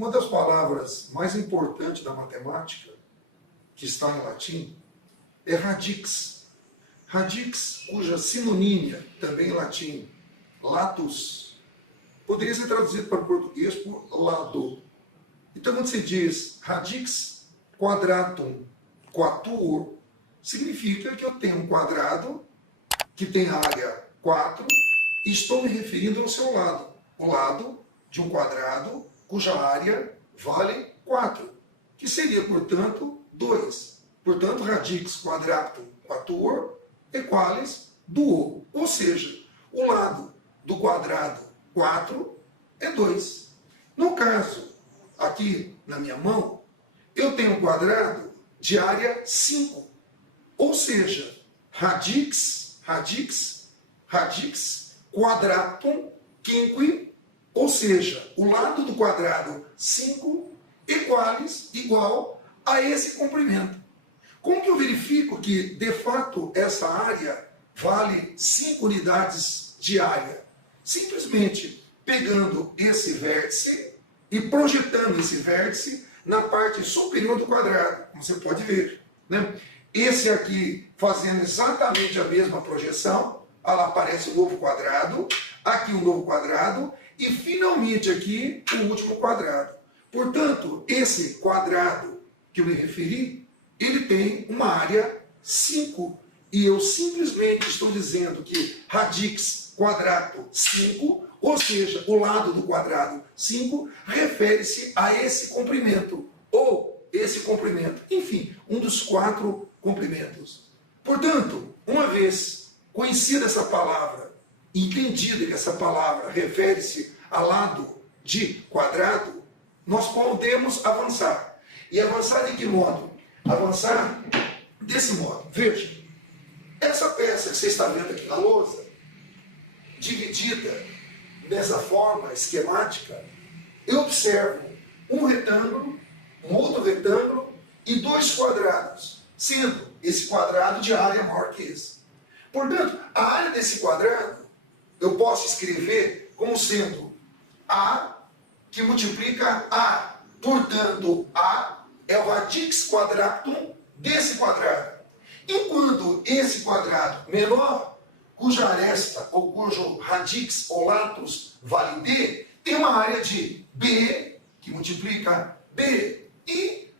Uma das palavras mais importantes da matemática, que está em latim, é radix. Radix, cuja sinonímia, também em latim, latus, poderia ser traduzido para o português por lado. Então, quando se diz radix quadratum quatuor, significa que eu tenho um quadrado que tem área 4 e estou me referindo ao seu lado. O lado de um quadrado cuja área vale 4, que seria, portanto, 2. Portanto, radix quadratum quatuor equales duo. Ou seja, o lado do quadrado 4 é 2. No caso, aqui na minha mão, eu tenho um quadrado de área 5. Ou seja, radix quadratum quinque, ou seja, o lado do quadrado 5 igual a esse comprimento. Como que eu verifico que, de fato, essa área vale 5 unidades de área? Simplesmente pegando esse vértice e projetando esse vértice na parte superior do quadrado, como você pode ver, né? Esse aqui fazendo exatamente a mesma projeção, lá aparece o novo quadrado, aqui o novo quadrado, e finalmente aqui o último quadrado. Portanto, esse quadrado que eu me referi, ele tem uma área 5. E eu simplesmente estou dizendo que radix quadrado 5, ou seja, o lado do quadrado 5, refere-se a esse comprimento, ou esse comprimento, enfim, um dos 4 comprimentos. Portanto, uma vez conhecida essa palavra, entendido que essa palavra refere-se a lado de quadrado, nós podemos avançar. E avançar de que modo? Avançar desse modo. Veja, essa peça que você está vendo aqui na lousa, dividida dessa forma esquemática, eu observo um retângulo, um outro retângulo e 2 quadrados, sendo esse quadrado de área maior que esse. Portanto, a área desse quadrado eu posso escrever como sendo A que multiplica A. Portanto, A é o radix quadratum desse quadrado. Enquanto esse quadrado menor, cuja aresta ou cujo radix ou latus vale B, tem uma área de B que multiplica B. E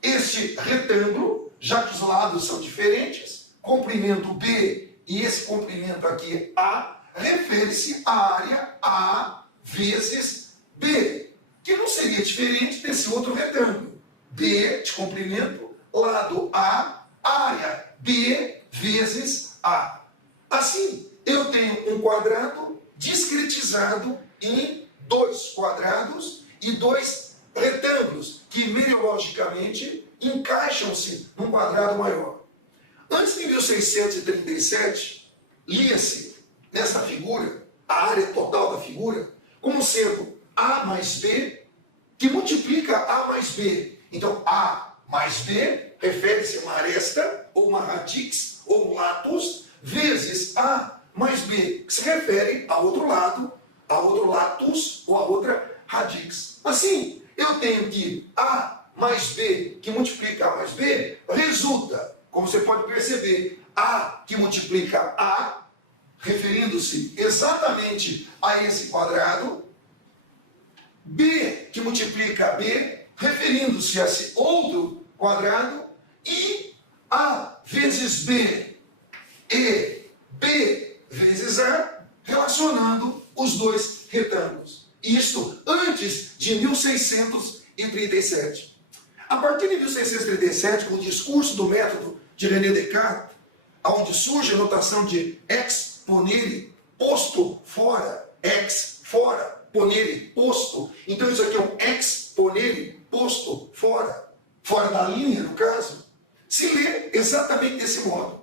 este retângulo, já que os lados são diferentes, comprimento B e esse comprimento aqui A, refere-se à área A vezes B, que não seria diferente desse outro retângulo. B de comprimento, lado A, área B vezes A. Assim, eu tenho um quadrado discretizado em 2 quadrados e 2 retângulos, que mereologicamente encaixam-se num quadrado maior. Antes de 1637, lia-se nessa figura, a área total da figura, como sendo A mais B, que multiplica A mais B. Então, A mais B refere-se a uma aresta, ou uma radix, ou um latus, vezes A mais B, que se refere a outro lado, a outro latus, ou a outra radix. Assim, eu tenho que A mais B, que multiplica A mais B, resulta, como você pode perceber, A que multiplica A, referindo-se exatamente a esse quadrado, B que multiplica B, referindo-se a esse outro quadrado, e A vezes B e B vezes A, relacionando os 2 retângulos. Isto antes de 1637. A partir de 1637, com o discurso do método de René Descartes, onde surge a notação de ex ponere posto fora, ex fora, ponere posto. Então isso aqui é um ex ponere posto fora, fora da linha no caso, se lê exatamente desse modo.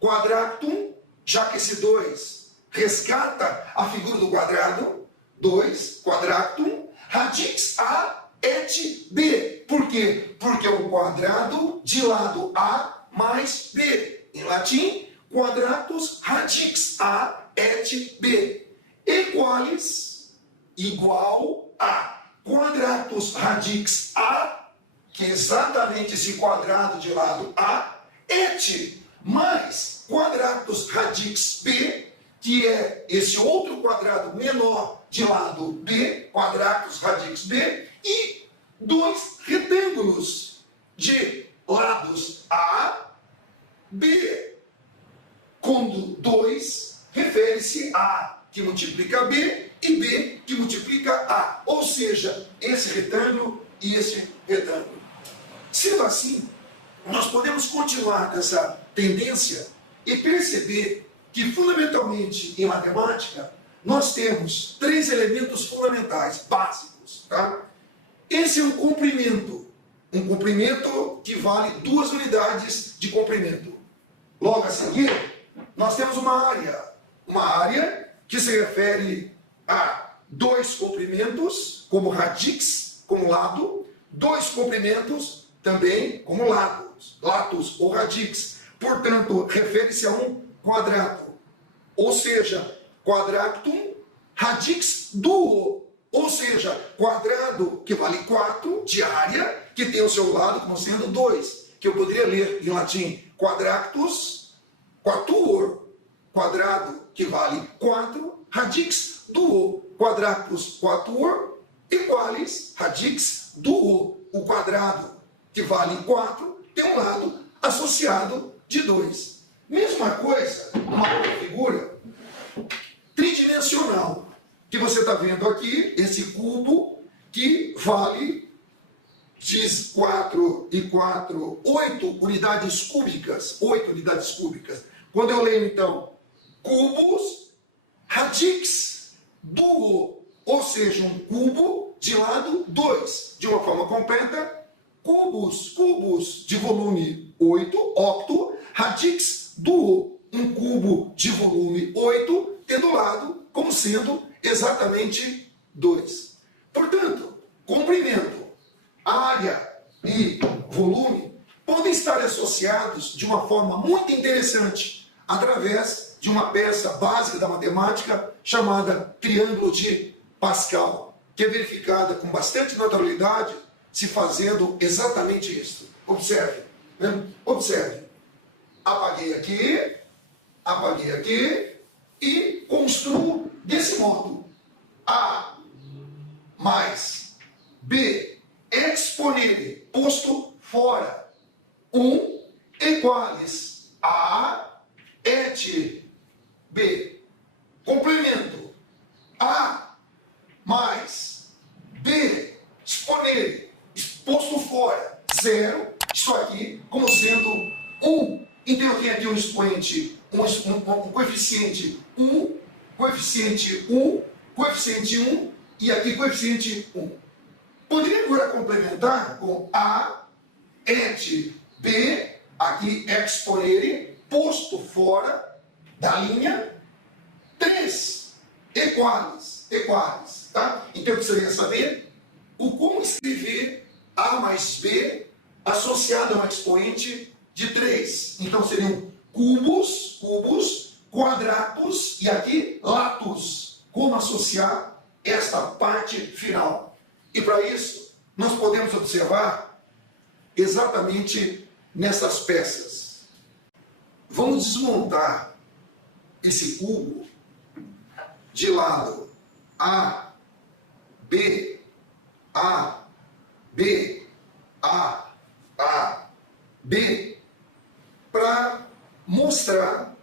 Quadratum, já que esse 2 resgata a figura do quadrado, 2, quadratum, radix A et B. Por quê? Porque é o quadrado de lado A mais B. Em latim, quadratus radix A et B. Equales, igual a. quadratus radix A, que é exatamente esse quadrado de lado A, et mais quadratus radix B, que é esse outro quadrado menor de lado B, quadratus radix B, e dois retângulos de lados A, B, quando 2 refere-se a A que multiplica B e B que multiplica A, ou seja, esse retângulo e esse retângulo. Sendo assim, nós podemos continuar nessa tendência e perceber que, fundamentalmente, em matemática, nós temos 3 elementos fundamentais, básicos. Tá? Esse é um comprimento que vale 2 unidades de comprimento. Logo a seguir, nós temos uma área que se refere a 2 comprimentos, como radix, como lado, 2 comprimentos também como latus ou radix. Portanto, refere-se a um quadrado, ou seja, quadratum radix duo, ou seja, quadrado que vale 4 de área, que tem o seu lado como sendo 2, que eu poderia ler em latim quadratus quatuor, quadrado que vale 4, radix duo, quadratus quatuor, iguales radix duo, o quadrado que vale 4, tem um lado associado de 2. Mesma coisa, uma outra figura tridimensional, que você está vendo aqui, esse cubo que vale x 4 e 4, 8 unidades cúbicas, 8 unidades cúbicas. Quando eu leio, então, cubos radix duo, ou seja, um cubo de lado 2, de uma forma completa, cubos de volume 8, octo, radix duo, um cubo de volume 8, tendo lado como sendo exatamente 2. Portanto, comprimento, área e volume podem estar associados de uma forma muito interessante através de uma peça básica da matemática chamada triângulo de Pascal, que é verificada com bastante naturalidade se fazendo exatamente isso. Observe, né? Observe. Apaguei aqui e construo desse modo. A mais B exponere, posto fora, 1 iguales A et B. Complemento. A mais B exponere, posto fora, 0, isso aqui como sendo 1. Então eu tenho aqui um expoente, um coeficiente 1, coeficiente 1, coeficiente 1 e aqui coeficiente 1. Poderia agora complementar com A et B, aqui exponere, posto fora da linha, 3 iguais, tá? Então eu precisaria saber como escrever A mais B associado a um expoente de 3. Então seriam cubos, quadratus e aqui latus. Como associar esta parte final? E para isso, nós podemos observar exatamente nessas peças. Vamos desmontar esse cubo de lado A, B, A, B, A, B, para mostrar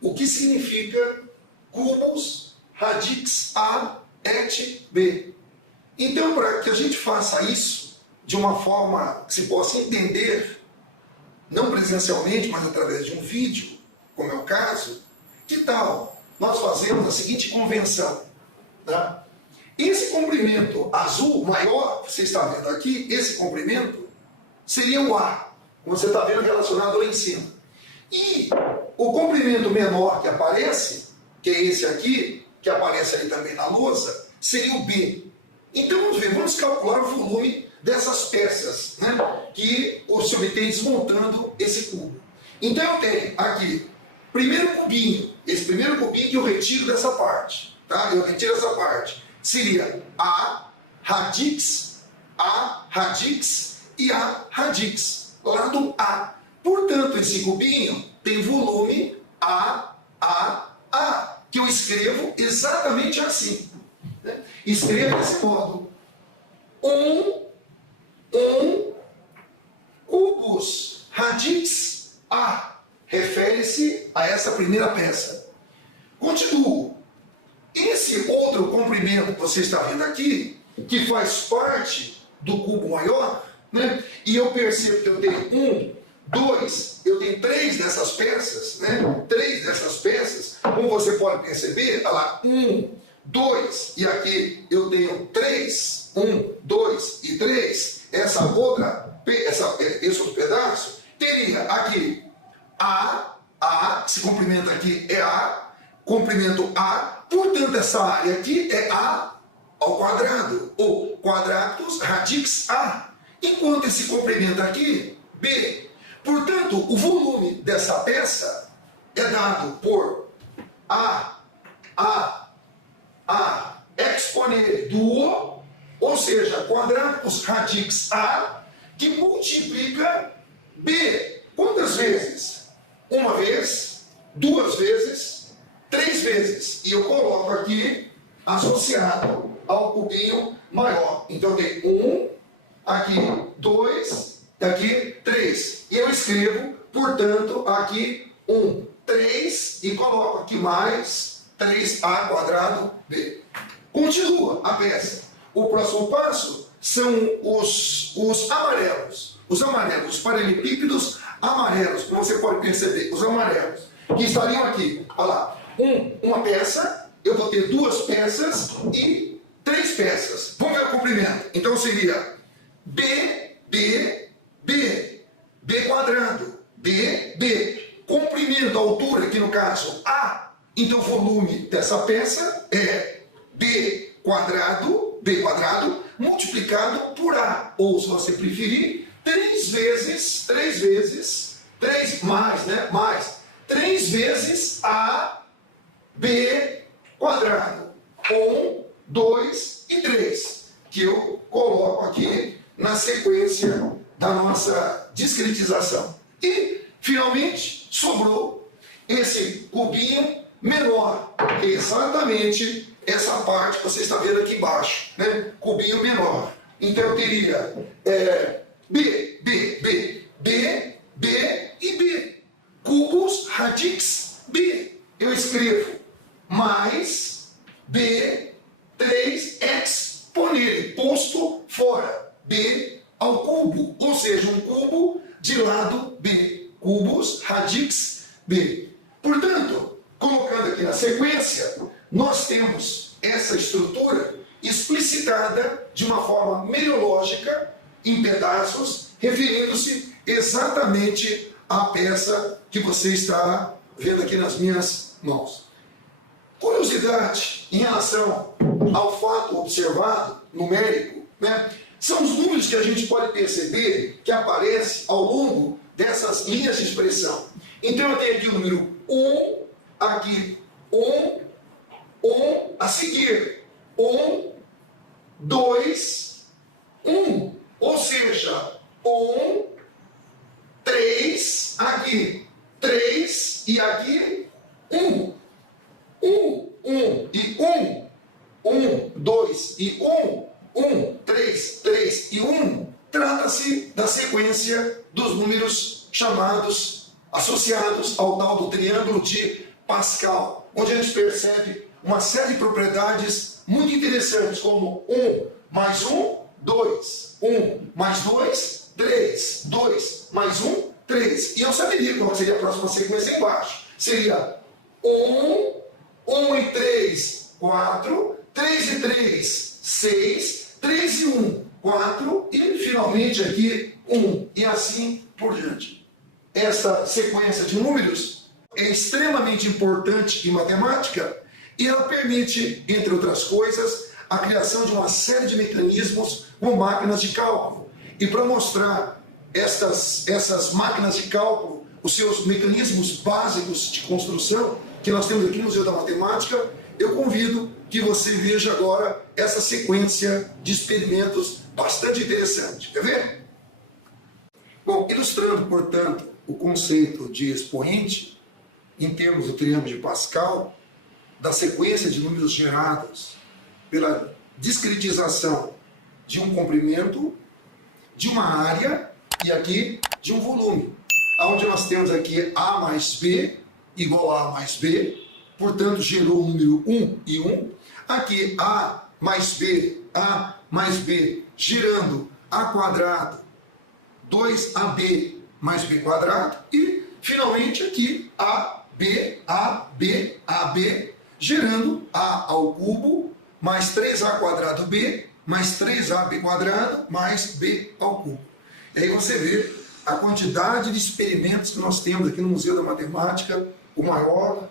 o que significa cubos radix A et B. Então, para que a gente faça isso de uma forma que se possa entender, não presencialmente, mas através de um vídeo, como é o caso, que tal nós fazemos a seguinte convenção, tá? Esse comprimento azul maior, que você está vendo aqui, esse comprimento seria o A, como você está vendo relacionado lá em cima. E o comprimento menor que aparece, que é esse aqui, que aparece aí também na lousa, seria o B. Então vamos ver, vamos calcular o volume dessas peças, né, que se obtém desmontando esse cubo. Então eu tenho aqui, primeiro cubinho, esse primeiro cubinho que eu retiro dessa parte, tá? Eu retiro essa parte. Seria A radix, e A radix, lado A. Portanto, esse cubinho tem volume A, que eu escrevo exatamente assim. Né? Escrevo desse modo. 1 cubos radix A. Refere-se a essa primeira peça. Continuo. Esse outro comprimento que você está vendo aqui, que faz parte do cubo maior, né? E eu percebo que eu tenho 2, eu tenho 3 dessas peças, né? 3 dessas peças, como você pode perceber, olha lá, 2, e aqui eu tenho 3, 2 e 3, esse outro pedaço, teria aqui esse comprimento aqui é A, comprimento A, portanto essa área aqui é A ao quadrado, ou quadratus radix A, enquanto esse comprimento aqui, B. Portanto, o volume dessa peça é dado por A exponere duo, ou seja, quadratus radix A, que multiplica B. Quantas vezes? Uma vez, 2 vezes, 3 vezes. E eu coloco aqui associado ao cubinho maior. Então eu tenho aqui 2, aqui 3. E eu escrevo, portanto, aqui 3 e coloco aqui mais 3A quadrado B. Continua a peça. O próximo passo são os amarelos. Os amarelos, os paralelepípedos amarelos, como você pode perceber, os amarelos, que estariam aqui. Olha lá, uma peça, eu vou ter 2 peças e 3 peças. Vamos ver o comprimento. Então seria B quadrado, B. Comprimento, a altura, aqui no caso, A. Então o volume dessa peça é B quadrado, multiplicado por A. Ou, se você preferir, 3 vezes A, B quadrado. 2 e 3. Que eu coloco aqui na sequência da nossa discretização. E, finalmente, sobrou esse cubinho menor, que é exatamente essa parte que você está vendo aqui embaixo, né? Cubinho menor. Então eu teria B e B. Cubos radix B. Eu escrevo mais B, 3 exponere, posto fora, B ao cubo, ou seja, um cubo de lado B. Cubos radix B. Portanto, colocando aqui na sequência, nós temos essa estrutura explicitada de uma forma meriológica, em pedaços, referindo-se exatamente à peça que você está vendo aqui nas minhas mãos. Curiosidade em relação ao fato observado, numérico, né? São os números que a gente pode perceber que aparecem ao longo dessas linhas de expressão. Então eu tenho aqui o número aqui 1, a seguir 2, 1, ou seja, 3, aqui 3 e aqui 1 e 2 e 3 e 1. Trata-se da sequência dos números chamados, associados ao tal do triângulo de Pascal, onde a gente percebe uma série de propriedades muito interessantes, como mais 2, mais 2, 3, 2 mais 3. E eu saberia qual seria a próxima sequência embaixo. Seria 1 e 3, 4, 3 e 3, 6, 3 e 1, 4, e finalmente aqui 1, e assim por diante. Esta sequência de números é extremamente importante em matemática e ela permite, entre outras coisas, a criação de uma série de mecanismos com máquinas de cálculo. E para mostrar essas máquinas de cálculo, os seus mecanismos básicos de construção, que nós temos aqui no Museu da Matemática, eu convido que você veja agora essa sequência de experimentos bastante interessante. Quer ver? Bom, ilustrando, portanto, o conceito de expoente, em termos do triângulo de Pascal, da sequência de números gerados pela discretização de um comprimento, de uma área e aqui de um volume, onde nós temos aqui A mais B igual a mais B, portanto gerou o número 1 e 1, aqui A mais B gerando A quadrado 2AB mais B quadrado e finalmente aqui AB gerando A ao cubo mais 3A quadrado B mais 3AB quadrado mais B ao cubo. E aí você vê a quantidade de experimentos que nós temos aqui no Museu da Matemática, o maior,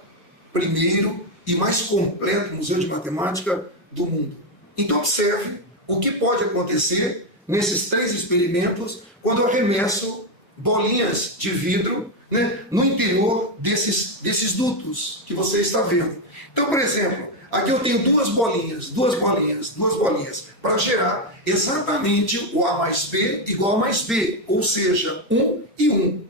primeiro e mais completo museu de matemática do mundo. Então observe o que pode acontecer nesses 3 experimentos quando eu arremesso bolinhas de vidro, né, no interior desses dutos que você está vendo. Então, por exemplo, aqui eu tenho duas bolinhas, para gerar exatamente o A mais B igual a mais B, ou seja, 1 e 1.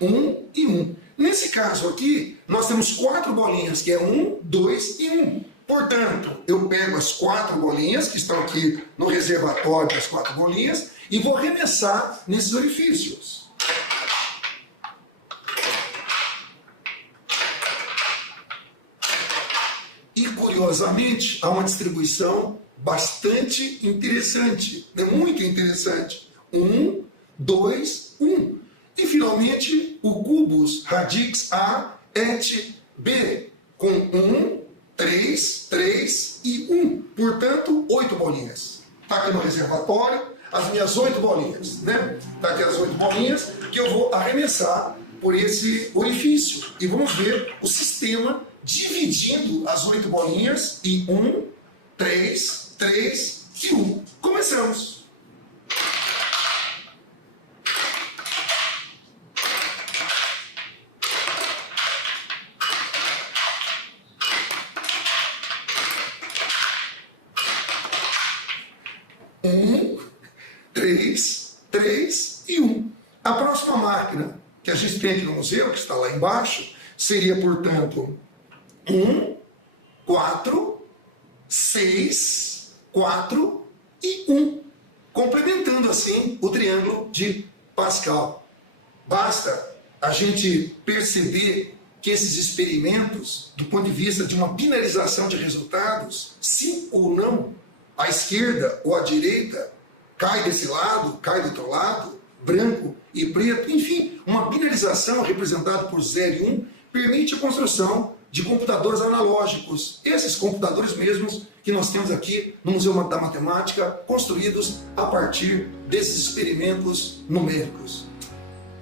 1 e 1. Nesse caso aqui, nós temos 4 bolinhas, que é 1, 2 e 1. Portanto, eu pego as 4 bolinhas, que estão aqui no reservatório das 4 bolinhas, e vou arremessar nesses orifícios. E, curiosamente, há uma distribuição bastante interessante, né? Muito interessante. 1, 2, 1. E, finalmente, o cubus radix A et B, com 1, 3, 3 e 1. Portanto, 8 bolinhas. Está aqui no reservatório as minhas 8 bolinhas, né? Está aqui as 8 bolinhas que eu vou arremessar por esse orifício. E vamos ver o sistema dividindo as 8 bolinhas em 1, 3, 3 e 1. Começamos. Um, 3, 3 e 1. A próxima máquina que a gente tem aqui no museu, que está lá embaixo, seria, portanto, 1, 4, 6, 4 e 1. Complementando assim o triângulo de Pascal. Basta a gente perceber que esses experimentos, do ponto de vista de uma binarização de resultados, sim ou não, à esquerda ou à direita, cai desse lado, cai do outro lado, branco e preto, enfim, uma binarização representada por 0 e 1 permite a construção de computadores analógicos, esses computadores mesmos que nós temos aqui no Museu da Matemática, construídos a partir desses experimentos numéricos.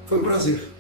Foi um prazer.